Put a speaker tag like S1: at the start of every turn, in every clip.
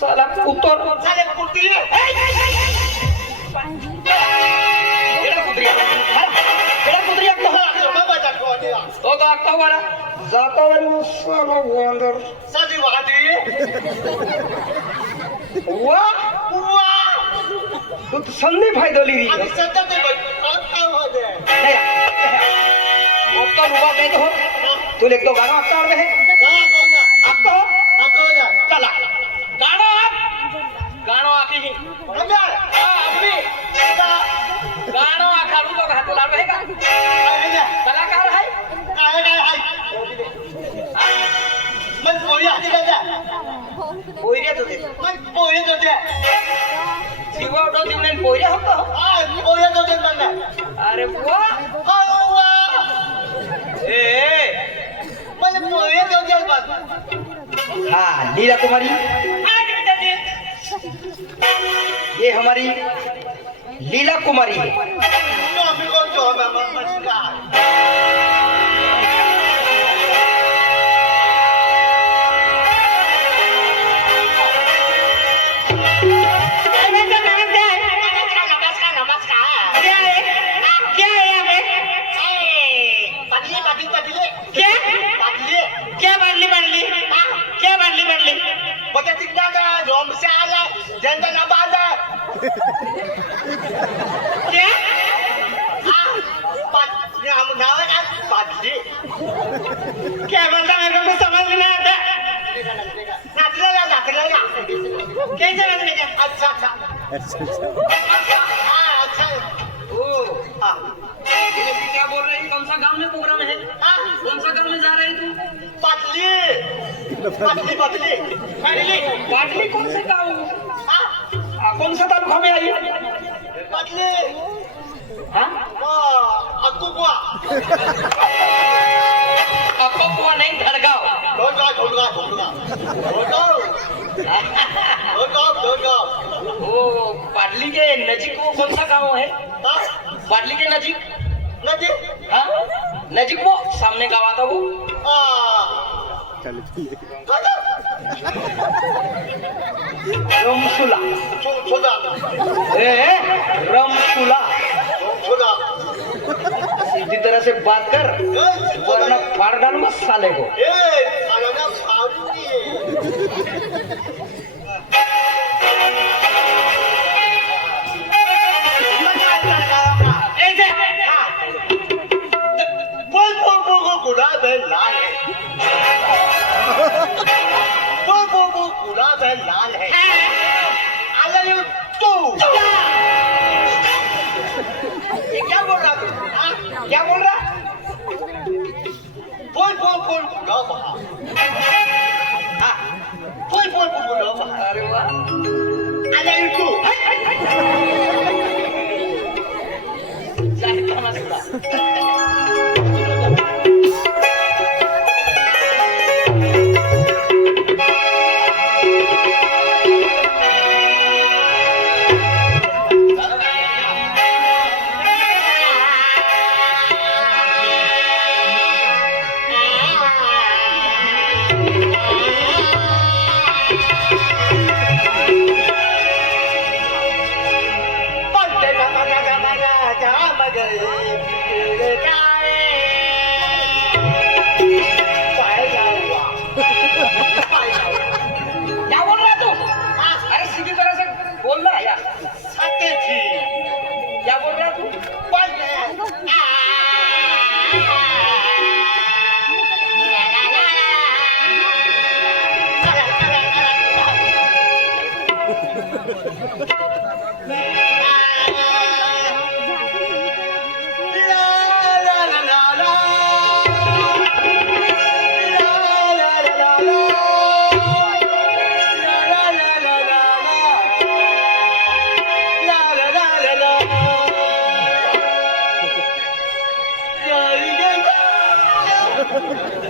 S1: साला कुतोर
S2: साले कुत्री
S1: एडा कुत्री एडा कुत्री आप
S2: कहां बाबा जाको
S1: तो तो आता वाला जाता वाला साला वांदर
S2: साजी वादी
S1: वा.
S2: वा.
S1: तू संधी फायदा ली
S2: री सत्ता ते बघ आता होते
S1: नाही आता रुबा काय तो तुले तो गाणं आता आवडते कलाकार आहे
S2: काय काय आहे? मग पोळी हाती द्यायच्या.
S1: पोयऱ्याच होते
S2: मग पोळीच होत्या.
S1: शिवडो दिवने पोयऱ्या होतो
S2: हा, पोळीच होत्या त्यांना.
S1: अरे वा
S2: अव्वा.
S1: ए, ए
S2: मला पोळीच होत्या बस.
S1: हाँ लीला कुमारी ये हमारी लीला कुमारी कैसे बांधने का
S2: अच्छा अच्छा हाँ अच्छा
S1: ओ
S2: हाँ
S1: ये भी क्या बोल रही है कौन सा गांव में प्रोग्राम है
S2: हाँ
S1: कौन सा गांव में जा रही तू
S2: पाटली? पाटली. पाटली
S1: बाटली बाटली कौन से गांव
S2: हाँ?
S1: आ, कौन सा तालुका में आई
S2: पाटली
S1: हाँ?
S2: हाँ अक्कू कुआ
S1: नजीक वो कौन सा गाँव है?
S2: हाँ?
S1: बाटली के नजीक।
S2: नदी?
S1: हाँ? नजीक वो? सामने गाँव आता वो।
S2: हाँ।
S1: रमसुला
S2: छोटा।
S1: ए रमसुला
S2: छोटा।
S1: सीधी तरह से बात कर वरना फाड़ डालूँगा साले को। ハハハ。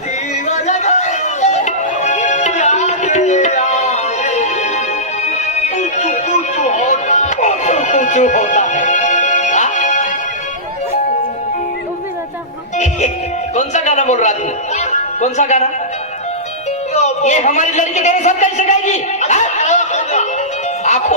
S2: Viva la
S1: चुप होता. कौन सा गाना बोल रहा तू कौन सा गाना
S2: ये
S1: हमारी लड़की तेरे साथ कैसे गाएगी?
S2: आपको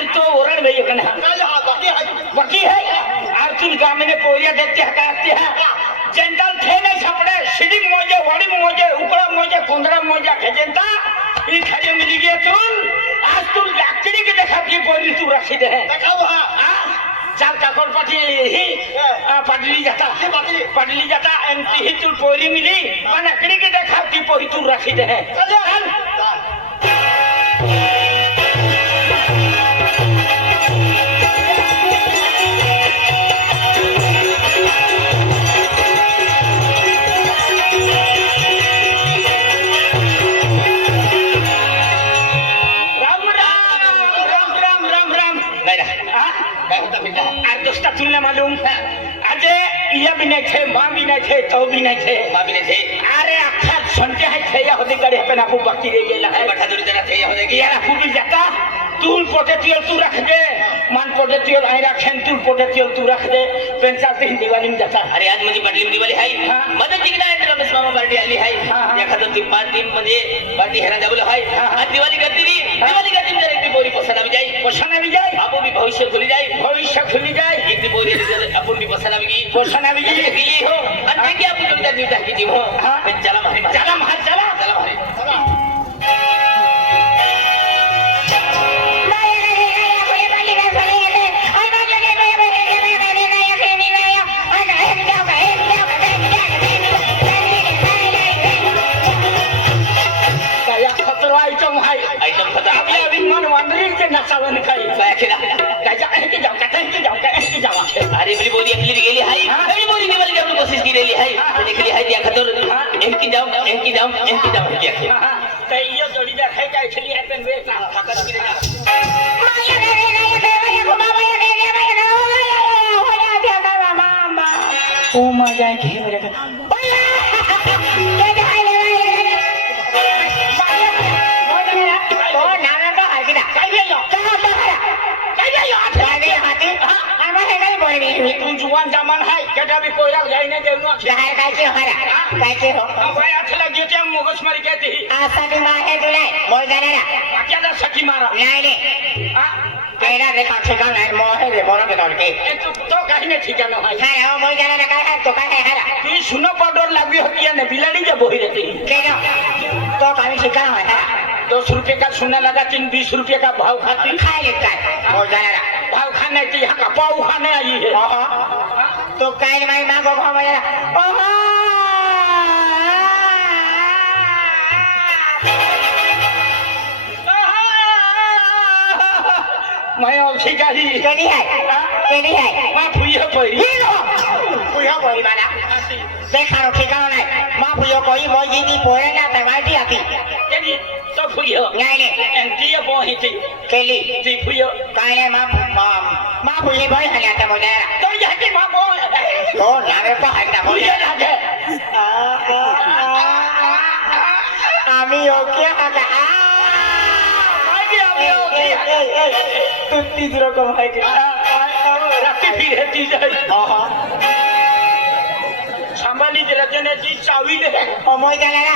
S1: अरे तो ओरड गई का ना बाकी है अरे तुम गामिने पोरिया देते हैं कहते हैं जनता थे नहीं छपड़े सिडी मोजे वड़ी मोजे उपड़ा मोजे कुंदरा मोजा के जनता ई खड़े मिली गए तुम आज तुम लाकड़ी के देखा की पोरी तू रखी दे है चार काकोर पाटी ही पडली जाता पडली जाता एमती ही तू पोरी मिली पण अकड़ी के देखा की पोरी तू रखी दे है चल नाही थे तो भी नाही थे माँ भी नाही थे अरे अख्खा संते आहे थे या होते कडे पण आपण बाकी रे गेला है बठा दूर जरा थे या होते की यार आपण भी जाता तू पोटे तियल तू रख दे मान पोटे तियल आई रखेन तू पोटे तियल तू रख दे पेंचा ते दिवाळी में जाता
S3: अरे आज माझी पाटली दिवाळी आहे
S1: हा.
S3: मदत जिंकणार आहे रमेश मामा पार्टी आली आहे
S1: हा, हा.
S3: एखादं ती पार्टी म्हणजे पार्टी हेरा जाबलं आहे
S1: हा, हा.
S3: आज दिवाळी करती ती दिवाळी करती जर एक बोरी पसंत आवी जाई
S1: कोसनाविगी कोसनाविगी
S3: गेली हो. आणि नाही की आपण कविता देऊ टाकी ती हो. चला मारे
S1: चला महा चला.
S3: चला
S1: हो. मारे अरे बोली જાઓ એમ કીધા કે તૈયો જોડીદાર ખાઈ જાય છેલી આપે વેટ ના ખાકર કરી तुम जुवान जमान है क्या आता बी कोयराक जाईने देऊ ना
S4: बाहेर काय की हरा काय की हो
S1: बाय आठला घेते मोगस मारी घेते
S4: आसाठी मागे तुला मोय जाणार
S1: आक्याला सखी मारा
S4: नाही नाही
S1: हा?
S4: तेरा रे काठी का नाही मोहे रे बोलो के तोड़ के
S1: ए, तू तो काही नाही ठिकाण आहे
S4: हरा हो मोय जाणार काय है तो काय है हरा
S1: ती सुनो पावडर लागली होती आणि बिलाडी जे बोही रहती
S4: के नो तो काही ठिकाण है हरा
S1: दस रुपये का सुना लगा तीन बीस रुपये का भाव खाती
S4: खाए ले काय मोय जाणार
S1: भाव खाने की यहाँ का पाव खाने आई है
S4: તો કઈ નહીં માંગો ખબર ઓહો! મેં ઓછી કાઢી
S1: કેની હે? કેની
S4: હે માં ભૂયો કોઈ
S1: હીરો! ભૂયો કોઈ
S4: મારા. દેખાડો ઠેકાણો નહીં. માં ભૂયો કોઈ હતી. ผู้เยอะไงเนี่
S1: ยแอ
S4: งจี้
S1: โบเฮจิเค
S4: ลลี่จีผู้เยอะ
S1: ตายแล้
S4: วมามา
S1: มา
S4: ผู้เย
S1: อะ
S4: ไปขนา
S1: ดจะหมดแล้วต้อ
S4: งอยากกินมาโบโต
S1: หลานไปป้าขนาดหม
S3: ดแล้วอามีโอเคค่ะ তুই
S4: যেরকম হয়
S1: রাতে ফিরে তুই যাই সামালি জেলার জন্য তুই চাউলি দেবে
S4: অময় জানা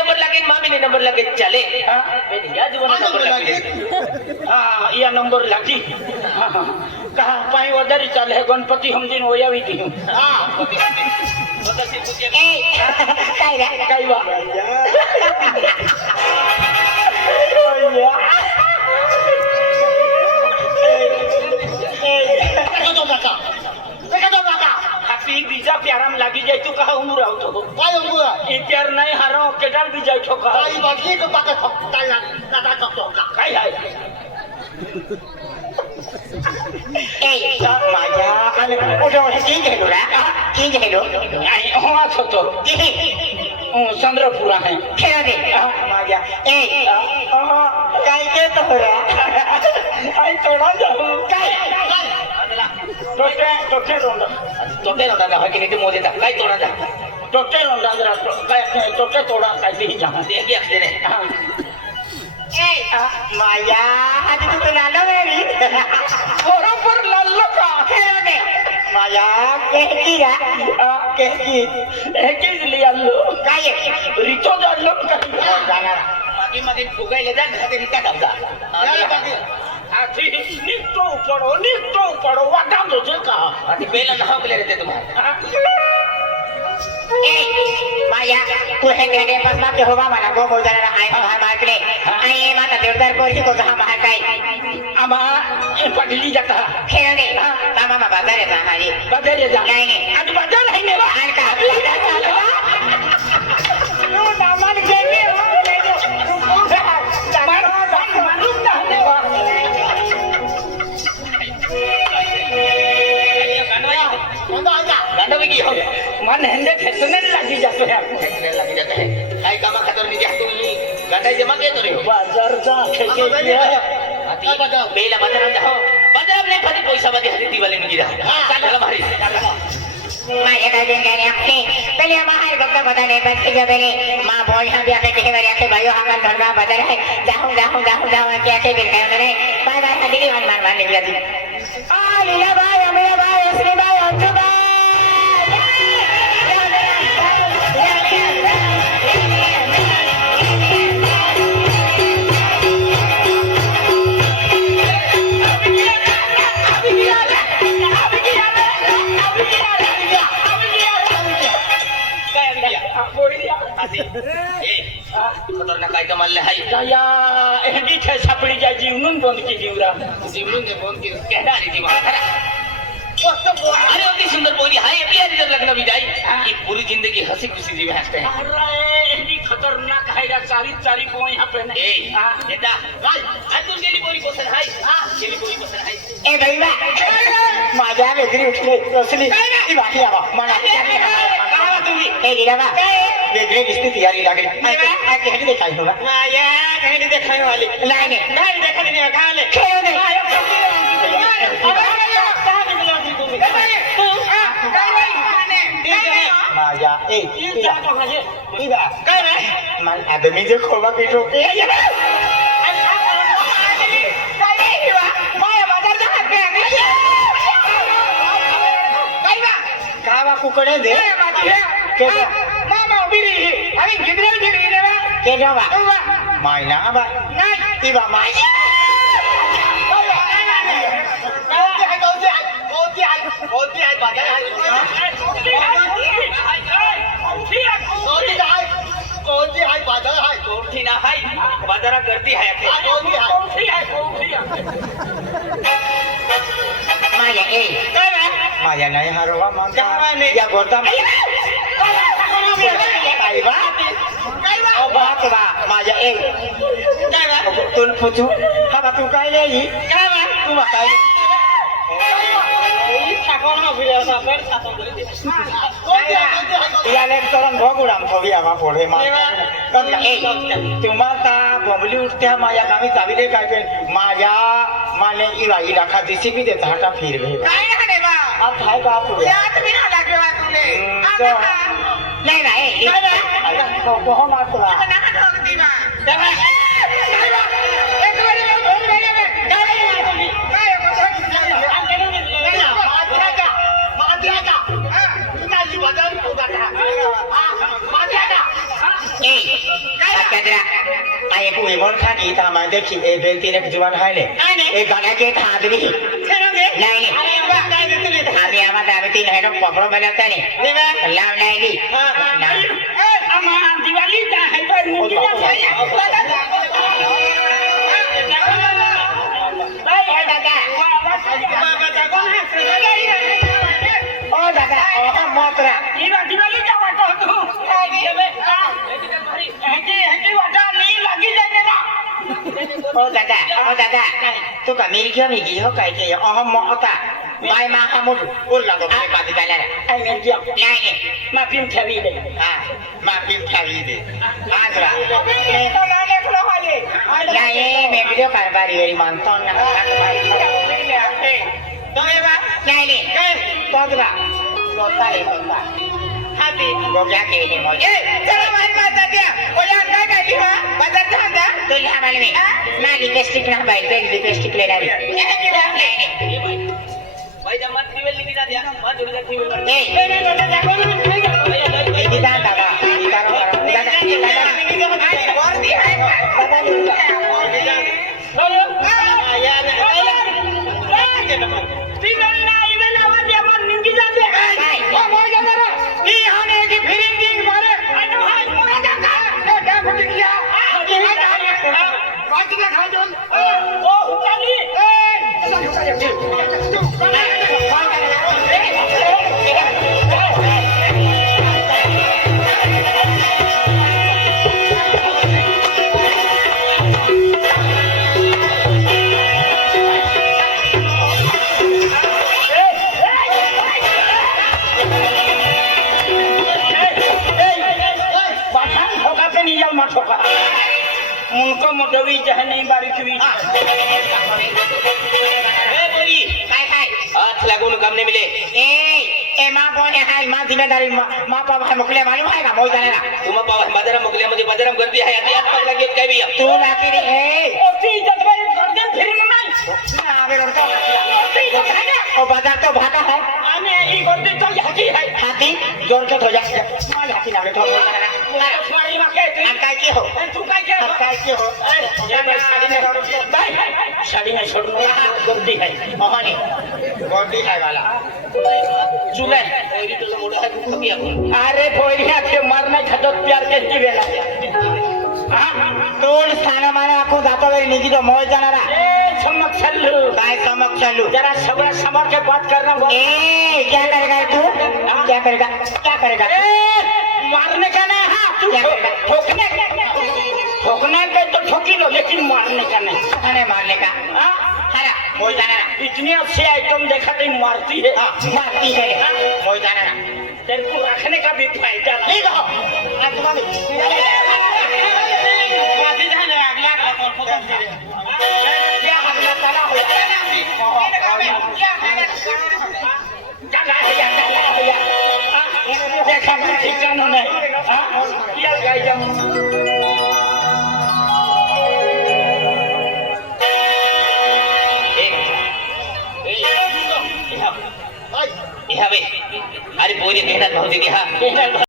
S1: ને નંબર લગે ચાલે હા યા
S4: જવાનો નંબર
S1: લગે હા
S2: યા નંબર લાગી કહા ગણપતિ સમજીને
S1: ઓયાવી દી प्याराम लगी जाए तू कहा उनु रहो तो
S2: काय अंगुरा
S1: ई प्यार नहीं हारो केडाल भी जाए तो कहा
S2: काय बाकी को पाका ठोकता या दादा ठोकता
S1: काय है
S4: ए माझ्या आणि ओढो की गेलो रा की गेलो
S1: नहीं हुआ तो तो हूँ, चंद्रपुरा है
S4: खेळ दे माझ्या ए काय के तो रा
S1: आई थोड़ा जाऊँ
S4: काय
S1: ತೊಟ್ಟೆ ನೋಡಲ್ಲ ಹಾಗೆ ನಿಂತು ಮೋದಿದ
S3: ಕೈ ತೊಡದ ತೊಟ್ಟೆ ನೋಡ ಅಂದ್ರೆ ಕೈ
S4: ತೊಟ್ಟೆ ತೋಡ ಕೈ ಬೀಜ ಹೇಗೆ ಹಾಕ್ತೇನೆ ಮಾಯಾ ಅದು ನಾನು ಹೇಳಿ ಬರೋಬ್ಬರ್ ನಲ್ಲಪ್ಪ ಹೇಳದೆ ಮಾಯಾ ಕೇಳ್ತೀಯ ಕೇಳ್ತಿ ಹೇಗಿರ್ಲಿ ಅಲ್ಲೂ ಕಾಯ ರಿಚೋದ ಅಲ್ಲೂ ಕೈ ಮಗನ ಮಗಿನ ಪುಗೈಲದ
S1: ಅದನ್ನ ಕಡದ આથી
S4: નીકળો પડો નીકળો પડો વાટા તો છે
S1: કા આથી
S4: પહેલા ના
S1: હક લેતે તમારે. માયા
S4: કોહે મેને બસમાં કે હોવા મારા ગો બોલ જરા આય હા
S1: માકડે આય એ
S2: માતા દેવદાર
S3: કોરી કો જહા મહાકાઈ
S1: આમાં એ પગલી लगी जातो है
S3: खेचने लगी जाता है काय कामा खातर नहीं जातो नहीं गांडा जमा के तो रही हो
S1: बाजार जा खेचे दिया
S3: आधी बेला बाजार जाओ बाजार अपने फटी पैसा बादी हरी दिवाली में गिरा चल चल मारी
S4: माझ्या काय दिन काय आपके पहिले महार गप्पा बताने बच्चे के पहले मां बोल यहां भी आके कहे मेरे आके भाइयों हमारा धंधा बदल है जाऊं जाऊं जाऊं जाऊं के आके दिन है उन्होंने बाय बाय हदी मान मार मार निकल दी आ लीला भाई
S3: खतरनाक काय कमाल है
S1: या एडी छे सापडी जा जीवनून बंद की जीवरा?
S3: जीवलून के फोन के कहना नहीं जीवा अरे अति सुंदर बोली हाय अभी आज जब लग्न भी जाई ये पूरी जिंदगी हंसी खुशी जीवे हंसते हैं
S1: अरे एडी खतरनाक है या चारी चारी को यहाँ पे
S3: ए बेटा आज तू गेली बोली पसंद हाय. गेली बोली पसंद हाय.
S4: ए भैया माझ्या वेगळी उठली असली ती बाकी आवा मला
S3: कहा तुम्ही
S4: ए लीला
S2: બેદરી વિસ્તી તૈયારી લાગે આદમી જે
S1: ખોવા પીઠો કુકડે દે.
S2: કે Kami
S1: Jibril Jibril ba? Kaya
S2: ba? Uwa.
S1: May na ba? Nay. Iba may. बाजारा गर्दी है
S2: माझ्या
S1: नाही
S2: हरवा
S1: माझ्या
S2: या गोरता लेक्चरान भोगुडाम थोडी आवा पोळे मा ए तुम्हाला बबली उठत्या माझ्या कामी चाविले काय केल माझ्या माने इवा इला खा जेसीबी देता हाटा फिर भे आज हाय का पुढे
S4: नाही बा ए
S2: बहु मात्रा
S4: Doraemon kan
S2: itamanda ki evvel tiene juan haile. E gana ke khadri. Nahi. Ami ama daveti nahi no pakro banata ne.
S4: Lav nahi. Ama diwali ta hai par mukhi ja. ઓ દાદા ઓ
S1: દાદા tuka mirikyo
S2: migiyo kai ke oh mo ta bai ma ka mu ul la ko pe pa di dala ai mirikyo nai ne ma pim thavi de ha ma pim thavi
S4: de
S2: azra to na le khulo hoye
S4: nai me video karbari veri manton na ka
S2: bai to eva nai ne kai to dra
S4: to ta le to ta
S5: माती
S4: गोबजा केली मोजे चला
S5: बाहेर माता द्या ओला काय काय लिहा बाजार थांबा
S4: तो लिहा बालवे नाली पेस्टिक ना बाहेर बेल पेस्टिक ले
S3: लावी नाही की बाहेर नाही बाई जमत दिवेल लिखी जा द्या
S4: मत उडत दिवेल
S2: ए ए नाही जाता कोण
S1: उनको मोटवी चाहे नहीं बारिश हुई
S3: ए बोली
S4: काय काय
S3: हाथ लागून काम नाही मिले
S4: ए ए मा कोण आहे हाय मा जिम्मेदारी मा मा पापा मोकले मालूम आहे का मोय जाणार
S3: तुम्हा पावा बाजारात मोकल्यामध्ये बाजारात गर्दी आहे आता यात पगला घेत काय बी
S4: तू लाकी रे ए
S1: ओसी इज्जत भाई गर्दन फिरने नहीं
S4: आवे लड़का
S1: ओसी इज्जत है ना
S4: ओ बाजार तो भागा है
S1: आने ये गर्दी तो यही है
S4: हाथी जोर के हो जा माय हाथी नावे तो
S1: मारी मां कहती
S4: हम काय की हो
S1: तू काय के
S4: हम काय की हो
S1: साड़ी में साड़ी में छोड़ना गर्दी है
S4: मोहनी
S2: गोदी खाय वाला
S1: चुले
S3: मोठा आहे खूप कमी आपण
S1: अरे पोरिया के मारना खतत प्यार के जीवेला
S4: तोड स्थान माने आखो जातो वेळी निघी तो मोय जाणारा
S1: ए चमक चल्लू
S4: काय समक चालू
S1: जरा सबरा समर के बात करना बोल
S4: ए क्या करेगा तू क्या करेगा क्या करेगा
S1: ए, मारने का नहीं हाँ तू
S4: क्या
S1: ठो-
S4: करेगा?
S1: ठोकने ठोकने का तो ठोकी लो लेकिन मारने का नहीं
S4: अरे मारने का
S1: हाँ?
S4: हरा मोय जाणारा
S1: इतनी अच्छी आइटम देखा तो मारती है
S4: मारती है मोय जाणारा
S1: तेरे को रखने का भी फायदा नहीं
S4: ठीक आहे आज तुम्हाला
S1: છે ખાલી ઠીકાનું નહીં. હા? ક્યાં
S3: ગાઈ હવે મારી પૂરી મહેનત નહોતી કે હા.